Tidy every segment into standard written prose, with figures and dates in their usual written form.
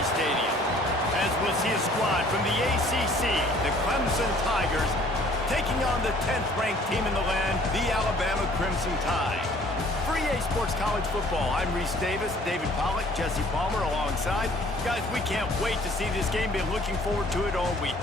Army Stadium, as we'll see a squad from the ACC, the Clemson Tigers, taking on the 10th-ranked team in the land, the Alabama Crimson Tide. For EA Sports College Football, I'm Reese Davis, David Pollack, Jesse Palmer alongside. Guys, we can't wait to see this game. Been looking forward to it all week.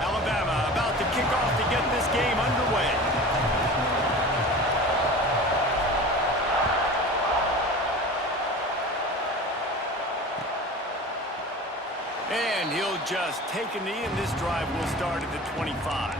Alabama about to kick off to get this game underway. And he'll just take a knee, and this drive will start at the 25.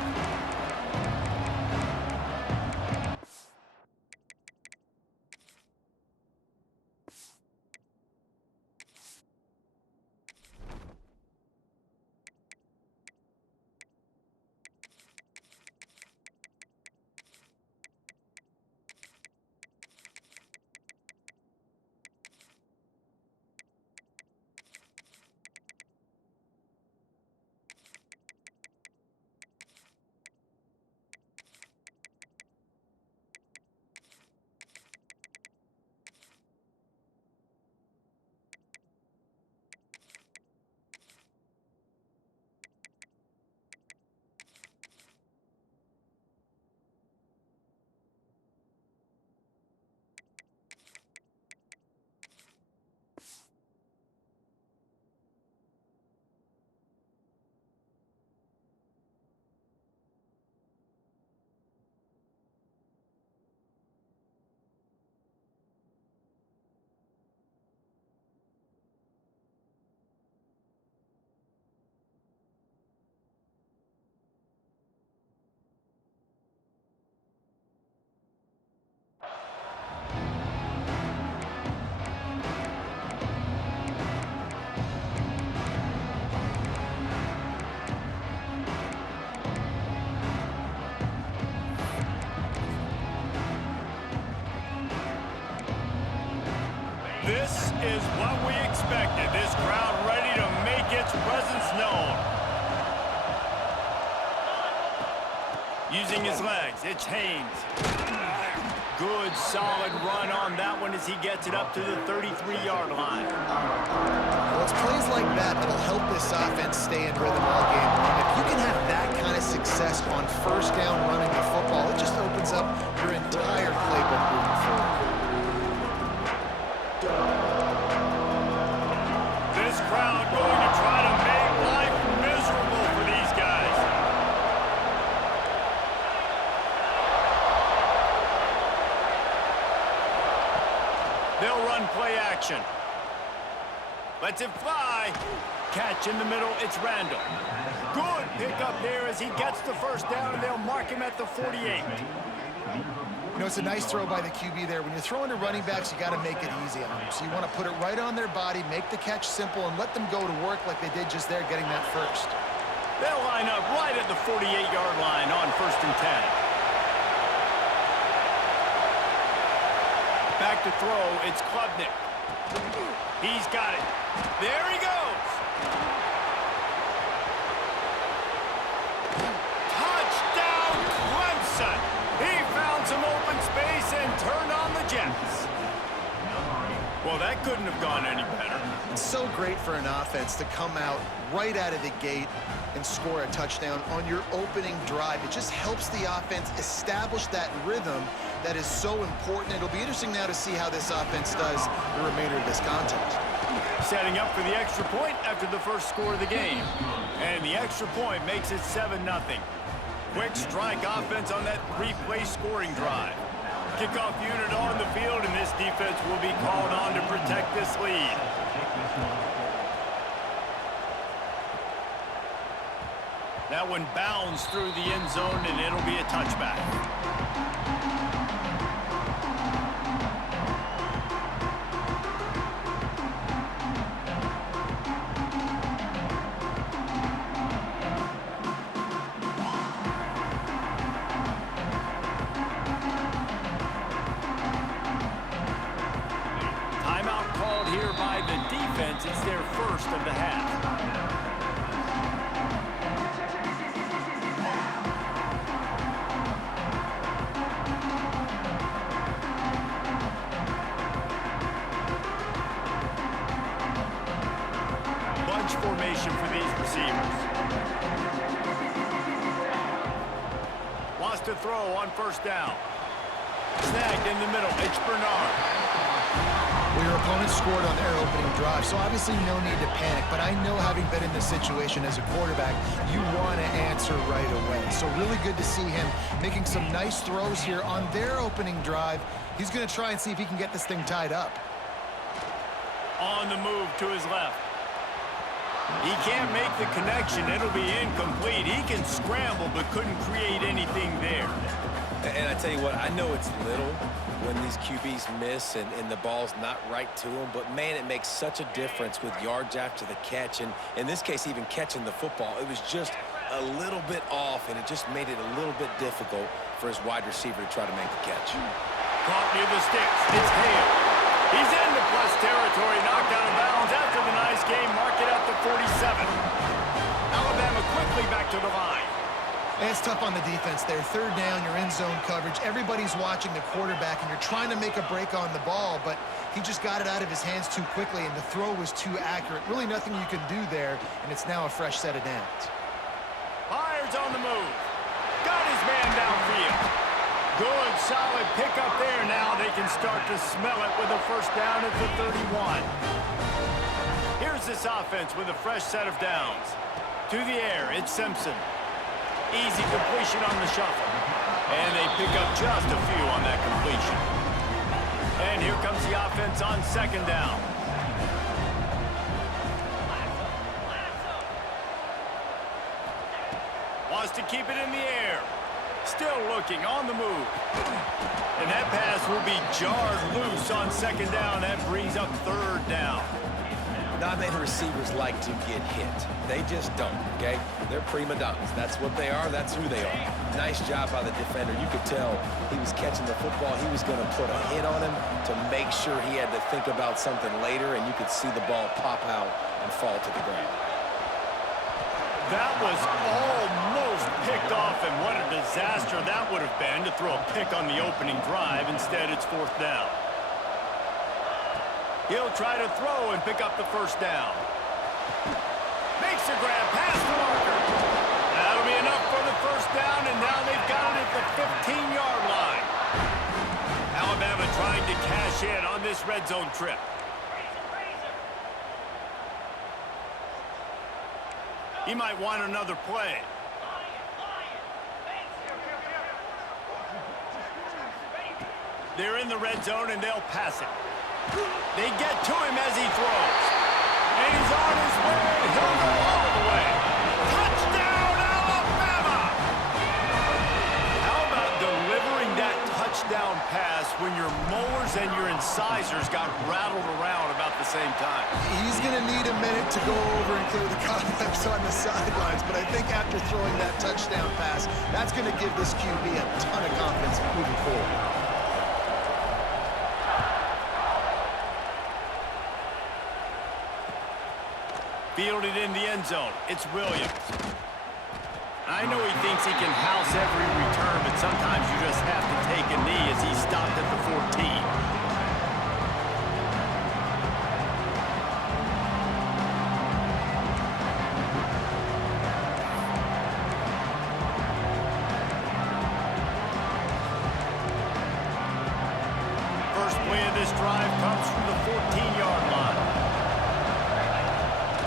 This is what we expected. This crowd ready to make its presence known. Using his legs, it's Haynes. Good, solid run on that one as he gets it up to the 33-yard line. Well, it's plays like that that'll help this offense stay in rhythm all game long. If you can have that kind of success on first down running the football, it just opens up your entire playbook moving forward. This crowd going to try to make life miserable for these guys. They'll run play action. Lets it fly. Catch in the middle, it's Randall. Good pickup there as he gets the first down, and they'll mark him at the 48. You know, it's a nice throw by the QB there. When you're throwing to running backs, you got to make it easy on them. So you want to put it right on their body, make the catch simple, and let them go to work like they did just there, getting that first. They'll line up right at the 48-yard line on 1st and 10. Back to throw, it's Klubnik. He's got it. There he goes. Touchdown, Clemson. He found some open space and turned on the Jets. Well, that couldn't have gone any better. It's so great for an offense to come out right out of the gate and score a touchdown on your opening drive. It just helps the offense establish that rhythm that is so important. It'll be interesting now to see how this offense does the remainder of this contest. Setting up for the extra point after the first score of the game. And the extra point makes it 7-0. Quick strike offense on that 3-play scoring drive. Kickoff unit on the field, and this defense will be called on to protect this lead. That one bounds through the end zone, and it'll be a touchback. It's their first of the half. H formation for these receivers. Wants to throw on first down. Snagged in the middle. It's Bernard. Well, your opponent scored on their opening drive, so obviously no need to panic. But I know, having been in this situation as a quarterback, you want to answer right away. So really good to see him making some nice throws here on their opening drive. He's going to try and see if he can get this thing tied up. On the move to his left. He can't make the connection. It'll be incomplete. He can scramble, but couldn't create anything there. And I tell you what, I know it's little when these QBs miss and the ball's not right to them, but man, it makes such a difference with yards after the catch, and in this case, even catching the football. It was just a little bit off, and it just made it a little bit difficult for his wide receiver to try to make the catch. Caught near the sticks. It's Hale. He's into plus territory, knocked out of bounds after the nice game. Mark it up to 47. Alabama quickly back to the line. And it's tough on the defense there. Third down, you're in zone coverage. Everybody's watching the quarterback, and you're trying to make a break on the ball, but he just got it out of his hands too quickly, and the throw was too accurate. Really nothing you can do there, and it's now a fresh set of downs. Fires on the move. Got his man downfield. Good, solid pickup there. Now they can start to smell it with a first down at the 31. Here's this offense with a fresh set of downs. To the air, it's Simpson. Easy completion on the shuffle. And they pick up just a few on that completion. And here comes the offense on second down. Wants to keep it in the air. Still looking, on the move. And that pass will be jarred loose on second down. That brings up third down. Not many receivers like to get hit. They just don't, okay? They're prima donnas. That's what they are. That's who they are. Nice job by the defender. You could tell he was catching the football. He was going to put a hit on him to make sure he had to think about something later, and you could see the ball pop out and fall to the ground. That was almost picked off, and what a disaster that would have been to throw a pick on the opening drive. Instead, it's fourth down. He'll try to throw and pick up the first down. Makes a grab past the marker. That'll be enough for the first down, and now they've got it at the 15-yard line. Alabama trying to cash in on this red zone trip. He might want another play. They're in the red zone, and they'll pass it. They get to him as he throws. And he's on his way. He'll go all the way. Touchdown, Alabama! How about delivering that touchdown pass when your molars and your incisors got rattled around about the same time? He's going to need a minute to go over and clear the cobwebs on the sidelines, but I think after throwing that touchdown pass, that's going to give this QB a ton of confidence moving forward. Fielded in the end zone. It's Williams. I know he thinks he can house every return, but sometimes you just have to take a knee as he stopped at the 14. First play of this drive comes from the 14-yard line.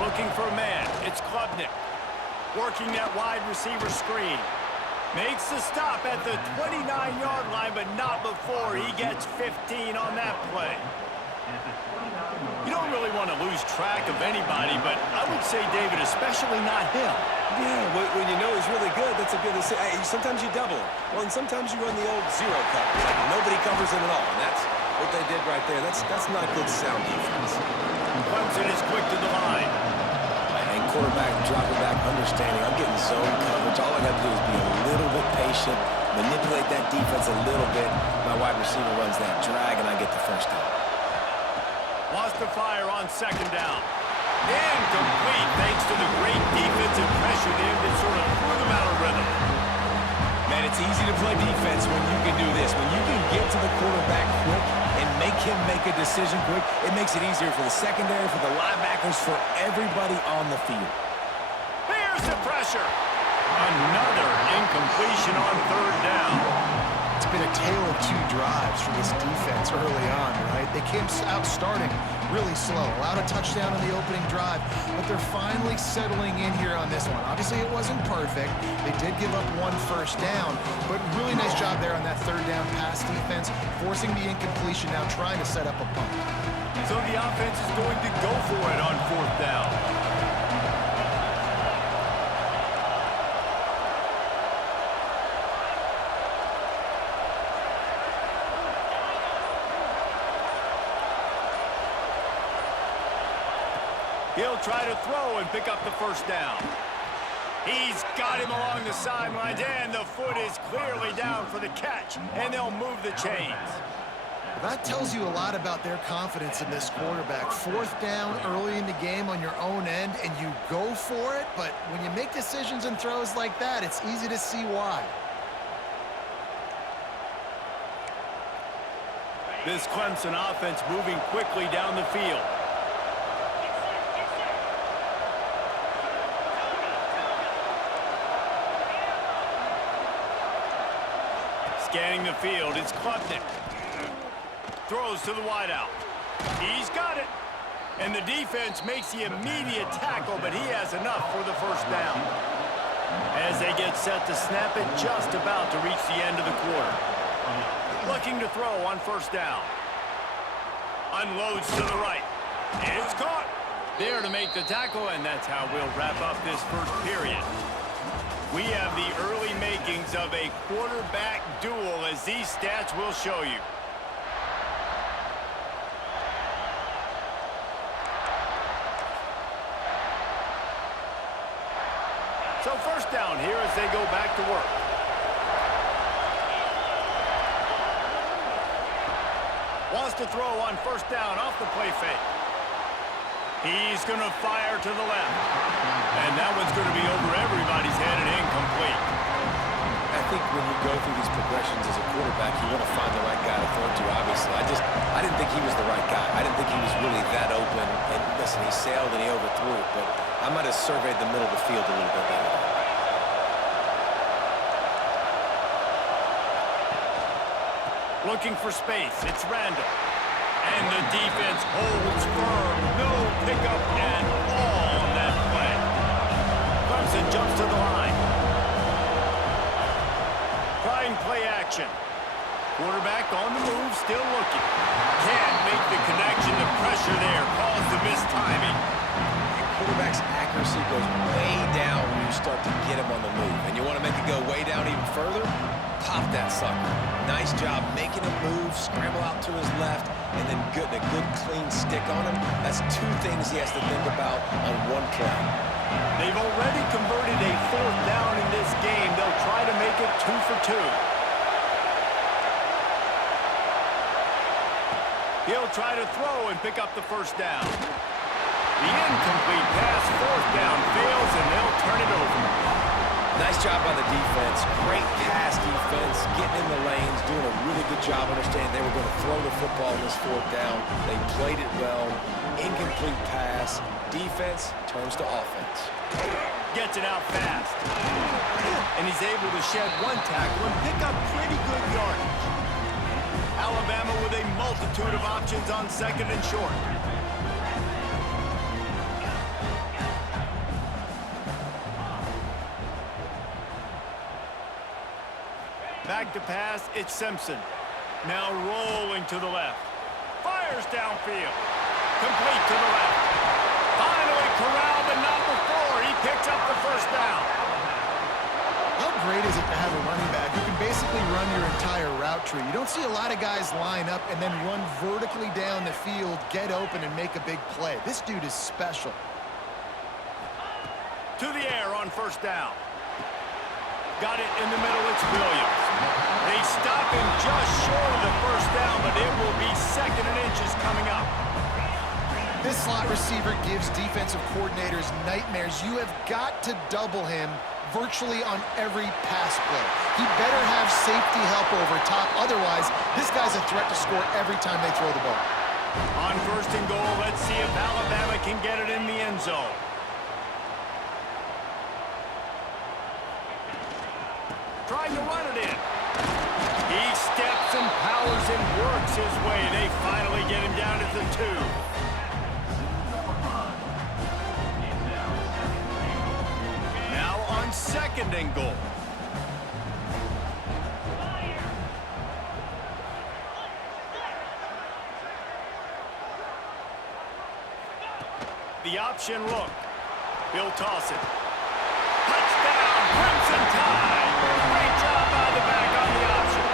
Looking for a man. It's Klubnik. Working that wide receiver screen. Makes the stop at the 29-yard line, but not before he gets 15 on that play. You don't really want to lose track of anybody, but I would say, David, especially not him. Yeah, when you know he's really good, that's a good thing. Hey, sometimes you double him. Well, and sometimes you run the old zero coverage. Like nobody covers him at all, and that's what they did right there. That's not good sound defense. Clemson is quick to the line. And quarterback dropping back, understanding I'm getting zone coverage. All I got to do is be a little bit patient, manipulate that defense a little bit. My wide receiver runs that drag, and I get the first down. Lost the fire on second down. Incomplete thanks to the great defensive pressure there that sort of threw them out of rhythm. Man, it's easy to play defense when you can do this. When you can get to the quarterback quick and make him make a decision quick. It makes it easier for the secondary, for the linebackers, for everybody on the field. Here's the pressure. Another incompletion on third down. It's been a tale of two drives for this defense early on, right? They came out starting really slow, allowed a touchdown on the opening drive, but they're finally settling in here on this one. Obviously, it wasn't perfect. They did give up one first down, but really nice job there on that third down pass defense, forcing the incompletion, now trying to set up a punt. So the offense is going to go for it on fourth down. He'll try to throw and pick up the first down. He's got him along the sidelines, and the foot is clearly down for the catch, and they'll move the chains. That tells you a lot about their confidence in this quarterback. Fourth down early in the game on your own end, and you go for it, but when you make decisions and throws like that, it's easy to see why. This Clemson offense moving quickly down the field. Scanning the field, it's Klubnik. Throws to the wideout. He's got it. And the defense makes the immediate tackle, but he has enough for the first down. As they get set to snap it, just about to reach the end of the quarter. Looking to throw on first down. Unloads to the right. It's caught. There to make the tackle, and that's how we'll wrap up this first period. We have the early makings of a quarterback duel, as these stats will show you. So first down here as they go back to work. Wants to throw on first down off the play fake. He's going to fire to the left. And that one's going to be over everybody's head and incomplete. I think when you go through these progressions as a quarterback, you want to find the right guy to throw to, obviously. I didn't think he was the right guy. I didn't think he was really that open. And listen, he sailed and he overthrew it, but I might have surveyed the middle of the field a little bit better. Looking for space. It's Randall. And the defense holds firm. No pickup at all on that play. Clemson jumps to the line. Trying play action. Quarterback on the move, still looking. Can't make the connection. The pressure there caused the missed timing. Quarterback's accuracy goes way down when you start to get him on the move. And you want to make it go way down even further? Pop that sucker. Nice job making him move, scramble out to his left, and then a good clean stick on him. That's two things he has to think about on one play. They've already converted a fourth down in this game. They'll try to make it 2 for 2. He'll try to throw and pick up the first down. The incomplete pass, fourth down, fails, and they'll turn it over. Nice job by the defense. Great pass defense, getting in the lanes, doing a really good job understanding they were going to throw the football on this fourth down. They played it well. Incomplete pass. Defense turns to offense. Gets it out fast. And he's able to shed one tackle and pick up pretty good yardage. Alabama with a multitude of options on second and short. Back to pass, it's Simpson. Now rolling to the left. Fires downfield. Complete to the left. Finally corralled, but not before. He picks up the first down. How great is it to have a running back who can basically run your entire route tree? You don't see a lot of guys line up and then run vertically down the field, get open, and make a big play. This dude is special. To the air on first down. Got it in the middle, it's Williams. They stop him just short of the first down, but it will be second and inches coming up. This slot receiver gives defensive coordinators nightmares. You have got to double him virtually on every pass play. He better have safety help over top. Otherwise, this guy's a threat to score every time they throw the ball. On 1st and goal, let's see if Alabama can get it in the end zone. Trying to run it in. He steps and powers and works his way. They finally get him down at the 2. Now on 2nd and goal. The option look. He'll toss it. Touchdown, Crimson Tide. Great job by the back on the option.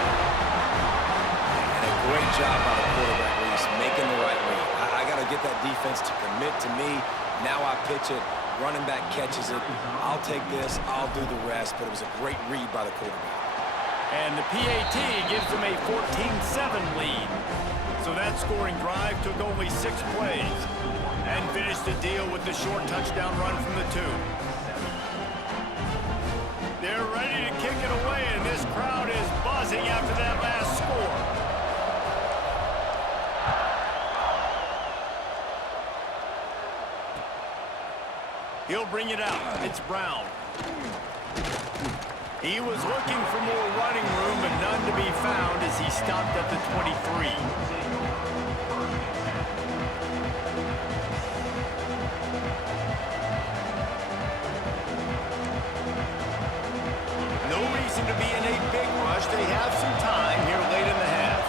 And a great job by the quarterback, Reese, making the right read. I got to get that defense to commit to me. Now I pitch it. Running back catches it. I'll take this. I'll do the rest. But it was a great read by the quarterback. And the PAT gives them a 14-7 lead. So that scoring drive took only 6 plays. And finished the deal with the short touchdown run from the 2. They're ready to kick it away, and this crowd is buzzing after that last score. He'll bring it out. It's Brown. He was looking for more running room, but none to be found as he stopped at the 23. To be in a big rush. They have some time here late in the half.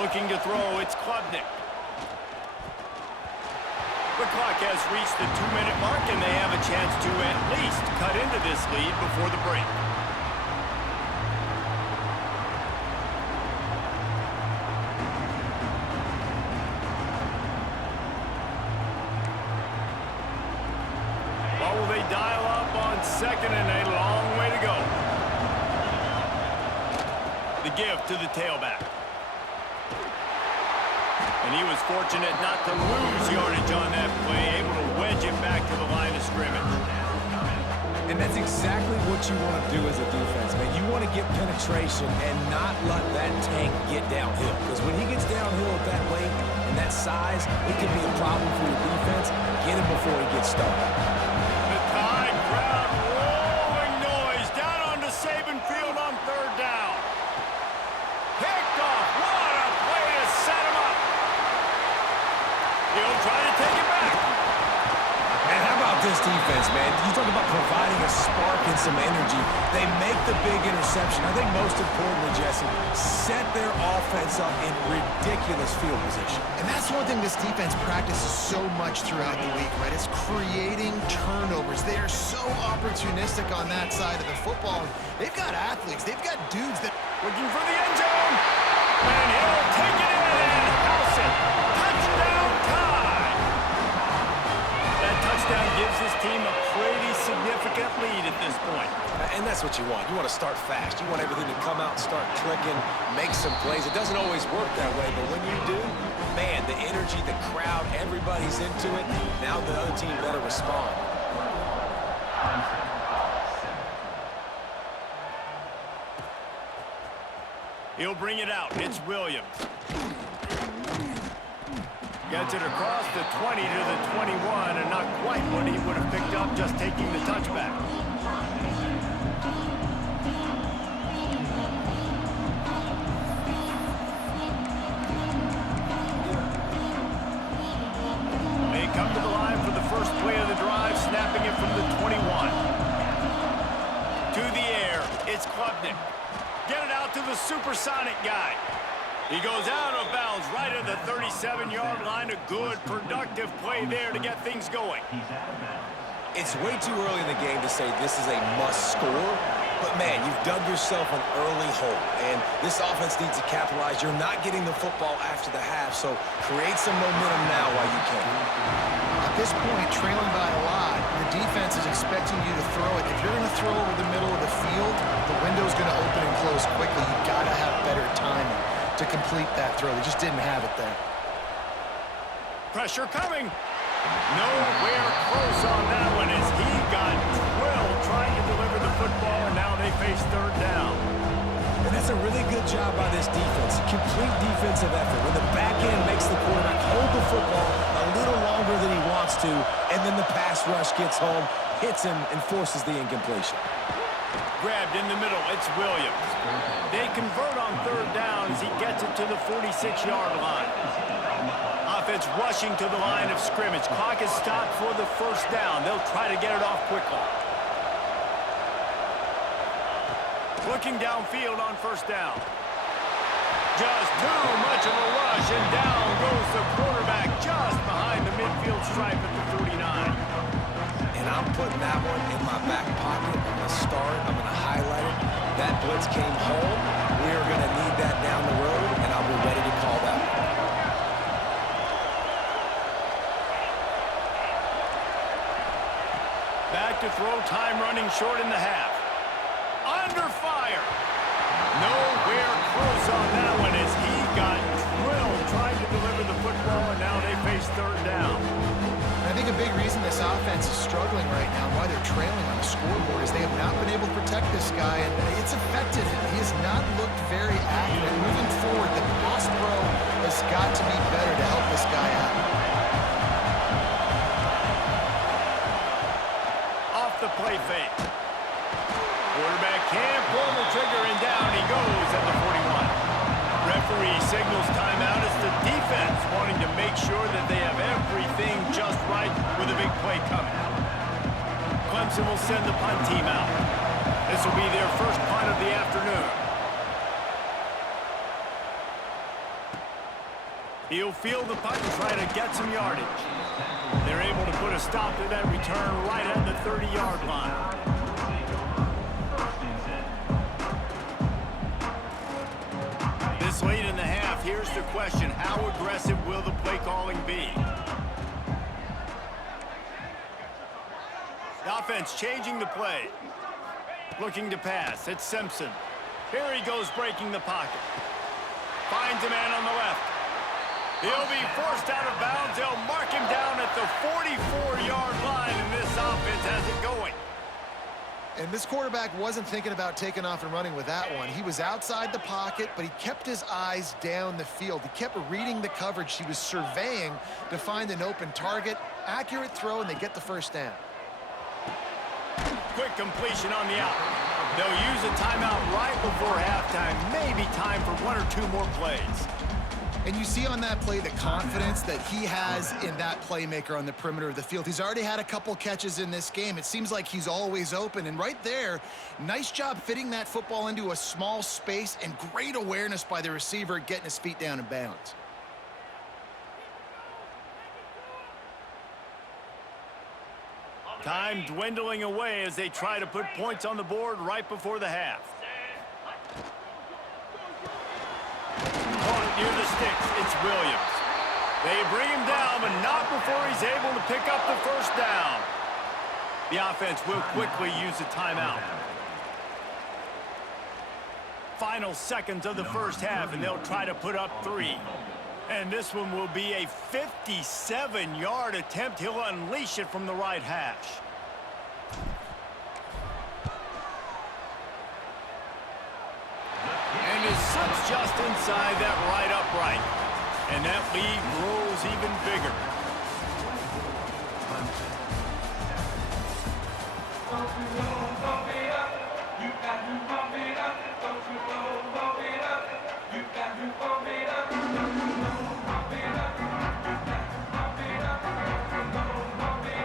Looking to throw, it's Klubnik. The clock has reached the 2-minute mark, and they have a chance to at least cut into this lead before the break. Will they dial up on 2nd and a long way to go? The give to the tailback. And he was fortunate not to lose yardage on that play, able to wedge it back to the line of scrimmage. And that's exactly what you want to do as a defense, man. You want to get penetration and not let that tank get downhill. Because when he gets downhill at that weight and that size, it could be a problem for your defense. Get him before he gets started. Crowd rolling noise down onto Saban Field on 3rd down. Picked off. What a play to set him up. He'll try to take it back. And how about this defense, man? You talk about providing a spark and some energy. They make the big interception. I think most importantly, Jesse, set their offense up in ridiculous field position. And that's one thing this defense practices so much throughout the week, right? It's creating turnovers. They are so opportunistic on that side of the football. They've got athletes. They've got dudes that... Looking for the end zone. And he'll take it in and house it. Touchdown Tide. That touchdown gives his team a pretty significant lead at this point. And that's what you want. You want to start fast. You want everything to come out, start clicking, make some plays. It doesn't always work that way, but when you do, man, the energy, the crowd, everybody's into it. Now the other team better respond. He'll bring it out. It's Williams. Gets it across the 20 to the 21, and not quite what he would have picked up just taking the touchback. They come to the line for the first play of the drive, snapping it from the 21. To the air, it's Klubnik. Get it out to the supersonic guy. He goes out of bounds right at the 37-yard line. A good, productive play there to get things going. It's way too early in the game to say this is a must score, but man, you've dug yourself an early hole, and this offense needs to capitalize. You're not getting the football after the half, so create some momentum now while you can. At this point, trailing by a lot, the defense is expecting you to throw it. If you're going to throw over the middle of the field, the window's going to open and close quickly. You've got to have better timing to complete that throw. They just didn't have it there. Pressure coming. Nowhere close on that one as he got drilled trying to deliver the football, and now they face third down. And that's a really good job by this defense. Complete defensive effort. When the back end makes the quarterback hold the football a little longer than he wants to, and then the pass rush gets home, hits him, and forces the incompletion. Grabbed in the middle, it's Williams. They convert on third down as he gets it to the 46-yard line. Offense rushing to the line of scrimmage. Clock is stopped for the first down. They'll try to get it off quickly. Looking downfield on first down. Just too much of a rush, and down goes the quarterback just behind the midfield stripe at the 49. And I'm putting that one in my back pocket. I'm going to start. I'm going to highlight it. That blitz came home. We are going to need that down the road, and I'll be ready to call that one. Back to throw, time running short in the half. Under fire. Nowhere close on that one as he got drilled trying to deliver the football, and now they face third down. I think a big reason this offense is struggling right now, why they're trailing on the scoreboard, is they have not been able to protect this guy, and it's affected him. He has not looked very accurate. Moving forward, the pass pro has got to be better to help this guy out. Off the play fake. Quarterback can't pull the trigger, and down he goes at the 41. Referee signals timeout as the defense wanting to make sure that they have everything just right with a big play coming. Clemson will send the punt team out. This will be their first punt of the afternoon. He'll field the punt and try to get some yardage. They're able to put a stop to that return right at the 30-yard line. This late in the half, here's the question: how aggressive will the play calling be? The offense changing the play. Looking to pass. It's Simpson. Here he goes breaking the pocket. Finds a man on the left. He'll be forced out of bounds. They'll mark him down at the 44-yard line, and this offense has it going. And this quarterback wasn't thinking about taking off and running with that one. He was outside the pocket, but he kept his eyes down the field. He kept reading the coverage. He was surveying to find an open target. Accurate throw, and they get the first down. Quick completion on the out. They'll use a timeout right before halftime. Maybe time for one or two more plays. And you see on that play the confidence that he has in that playmaker on the perimeter of the field. He's already had a couple catches in this game. It seems like he's always open. And right there, nice job fitting that football into a small space, and great awareness by the receiver getting his feet down in bounds. Time dwindling away as they try to put points on the board right before the half. Caught it near the sticks. It's Williams. They bring him down, but not before he's able to pick up the first down. The offense will quickly use a timeout. Final seconds of the first half, and they'll try to put up 3. And this one will be a 57-yard attempt. He'll unleash it from the right hash. And his slips just inside that right upright. And that lead grows even bigger.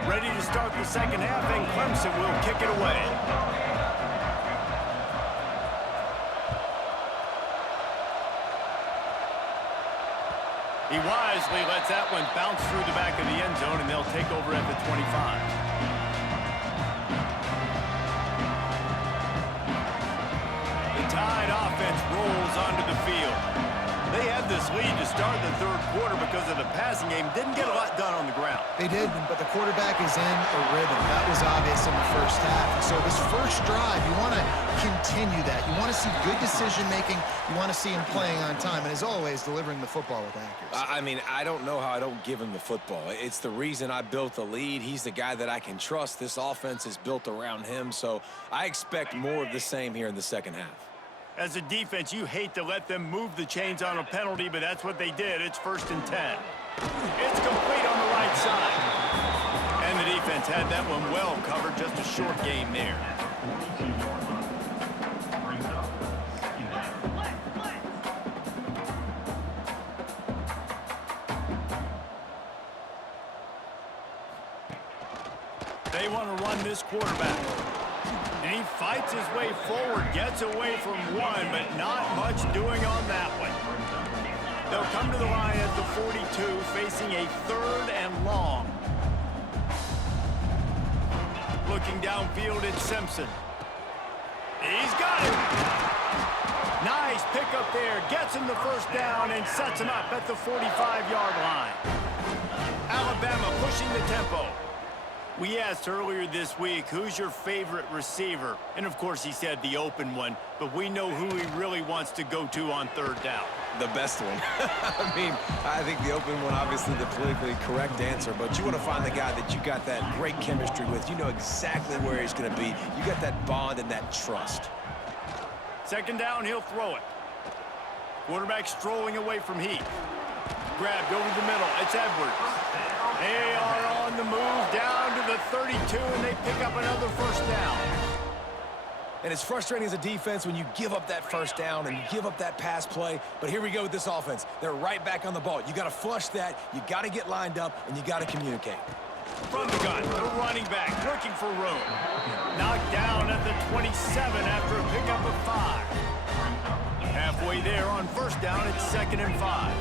Ready to start the second half, and Clemson will kick it away. He wisely lets that one bounce through the back of the end zone, and they'll take over at the 25. The Tide offense rolls onto the field. They have the this lead to start the third quarter because of the passing game. Didn't get a lot done on the ground. They did, but the quarterback is in a rhythm. That was obvious in the first half. And so this first drive, you want to continue that. You want to see good decision-making. You want to see him playing on time. And as always, delivering the football with accuracy. I mean, I don't know how I don't give him the football. It's the reason I built the lead. He's the guy that I can trust. This offense is built around him, so I expect more of the same here in the second half. As a defense, you hate to let them move the chains on a penalty, but that's what they did. It's 1st and 10. It's complete on the right side. And the defense had that one well covered. Just a short game there. They want to run this quarterback. And he fights his way forward, gets away from one, but not much doing on that one. They'll come to the line at the 42, facing a 3rd and long. Looking downfield, it's Simpson. He's got it. Nice pickup there. Gets him the first down and sets him up at the 45-yard line. Alabama pushing the tempo. We asked earlier this week, who's your favorite receiver? And, of course, he said the open one, but we know who he really wants to go to on 3rd down. The best one. I mean, I think the open one, obviously the politically correct answer, but you want to find the guy that you got that great chemistry with. You know exactly where he's going to be. You got that bond and that trust. 2nd down, he'll throw it. Quarterback strolling away from Heath. Grabbed over the middle. It's Edwards. They are on the move down to the 32, and they pick up another 1st down. And it's frustrating as a defense when you give up that 1st down and you give up that pass play. But here we go with this offense. They're right back on the ball. You got to flush that. You got to get lined up, and you got to communicate. From the gun, the running back looking for room. Knocked down at the 27 after a pickup of 5. Halfway there on 1st down, it's 2nd and 5.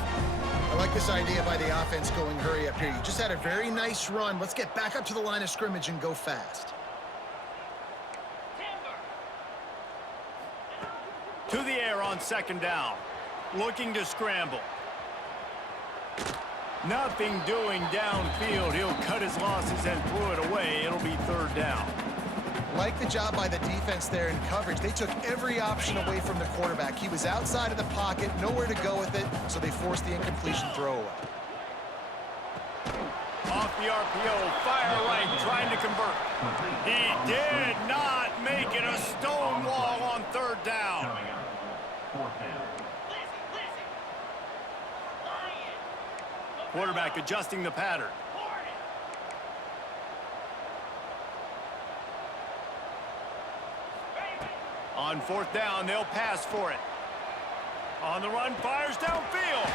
I like this idea by the offense going hurry up here. You just had a very nice run. Let's get back up to the line of scrimmage and go fast. To the air on 2nd down. Looking to scramble. Nothing doing downfield. He'll cut his losses and throw it away. It'll be 3rd down. Like the job by the defense there in coverage. They took every option away from the quarterback. He was outside of the pocket, nowhere to go with it, so they forced the incompletion throwaway. Off the RPO, fire right, trying to convert. He did not make it. A stone wall on 3rd down. Quarterback adjusting the pattern. On 4th down, they'll pass for it. On the run, fires downfield.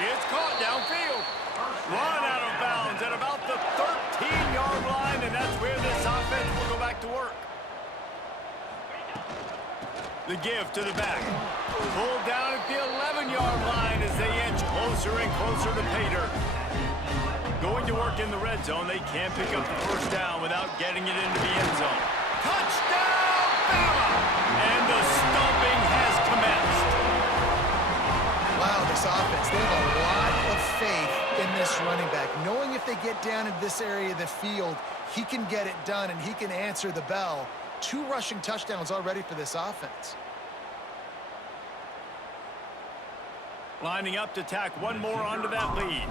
It's caught downfield. Run out of bounds at about the 13-yard line, and that's where this offense will go back to work. The give to the back. Pulled down at the 11-yard line as they inch closer and closer to pay dirt. Going to work in the red zone, they can't pick up the 1st down without getting it into the end zone. Touchdown, Bama! And the stomping has commenced. Wow, this offense, they have a lot of faith in this running back. Knowing if they get down into this area of the field, he can get it done and he can answer the bell. 2 rushing touchdowns already for this offense. Lining up to tack one more onto that lead.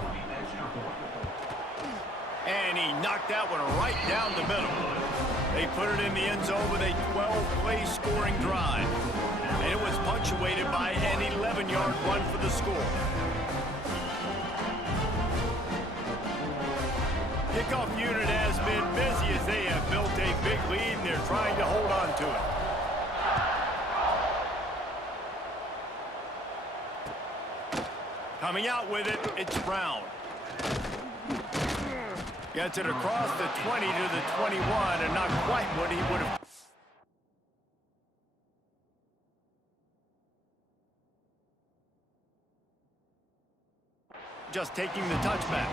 And he knocked that one right down the middle. They put it in the end zone with a 12-play scoring drive. And it was punctuated by an 11-yard run for the score. Kickoff unit has been busy as they have built a big lead and they're trying to hold on to it. Coming out with it, it's Brown. Gets it across the 20 to the 21 and not quite what he would have. Just taking the touchback.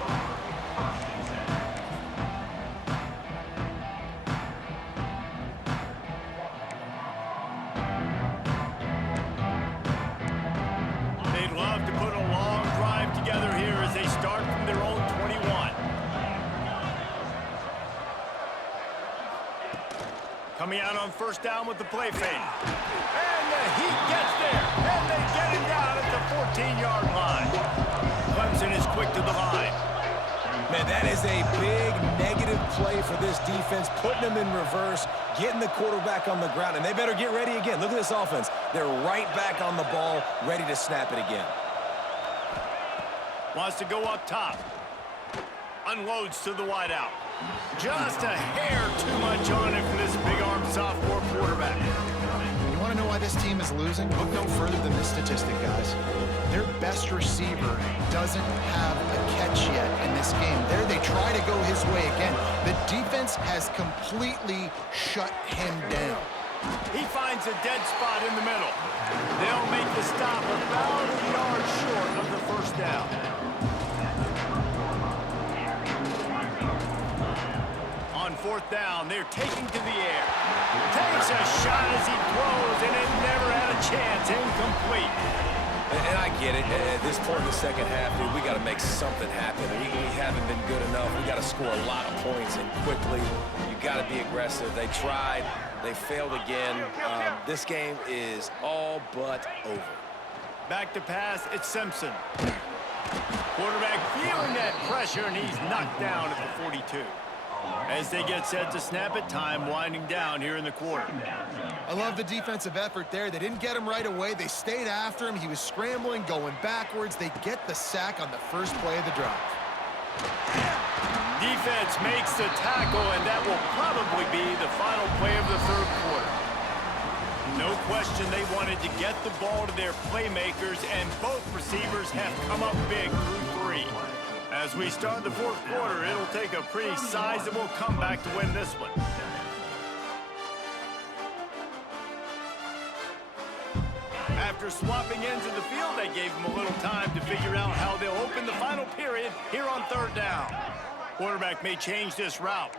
They'd love to put a long coming out on first down with the play fake. And the Heat gets there, and they get him down at the 14-yard line. Clemson is quick to the line. Man, that is a big negative play for this defense, putting them in reverse, getting the quarterback on the ground, and they better get ready again. Look at this offense. They're right back on the ball, ready to snap it again. Wants to go up top. Unloads to the wideout. Just a hair too much on it for this big-armed sophomore quarterback. You want to know why this team is losing? Look no further than this statistic, guys. Their best receiver doesn't have a catch yet in this game. There they try to go his way again. The defense has completely shut him down. He finds a dead spot in the middle. They'll make the stop about a yard short of the first down. On fourth down, they're taking to the air. Takes a shot as he throws, and it never had a chance. Incomplete. And I get it. At this point in the second half, dude, we got to make something happen. We haven't been good enough. We got to score a lot of points and quickly. You got to be aggressive. They tried. They failed again. This game is all but over. Back to pass, it's Simpson. Quarterback feeling that pressure, and he's knocked down at the 42. As they get set to snap it, time winding down here in the quarter. I love the defensive effort there. They didn't get him right away. They stayed after him. He was scrambling, going backwards. They get the sack on the first play of the drive. Defense makes the tackle, and that will probably be the final play of the third quarter. No question they wanted to get the ball to their playmakers, and both receivers have come up big through three. As we start the fourth quarter, it'll take a pretty sizable comeback to win this one. After swapping ends of the field, they gave them a little time to figure out how they'll open the final period here on third down. Quarterback may change this route.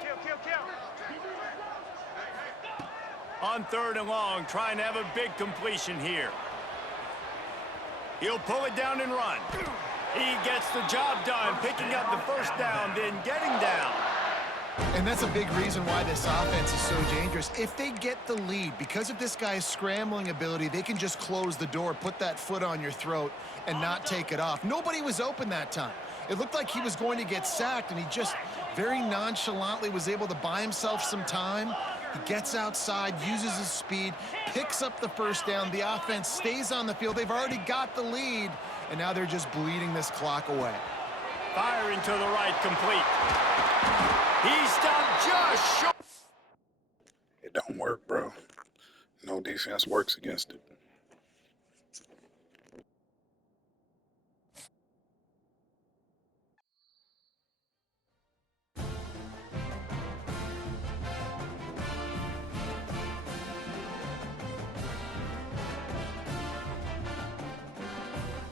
On third and long, trying to have a big completion here. He'll pull it down and run. He gets the job done, picking up the first down, then getting down. And that's a big reason why this offense is so dangerous. If they get the lead, because of this guy's scrambling ability, they can just close the door, put that foot on your throat, and not take it off. Nobody was open that time. It looked like he was going to get sacked, and he just very nonchalantly was able to buy himself some time. He gets outside, uses his speed, picks up the first down. The offense stays on the field. They've already got the lead, and now they're just bleeding this clock away. Firing to the right, complete. He stopped just short. It don't work, bro. No defense works against it.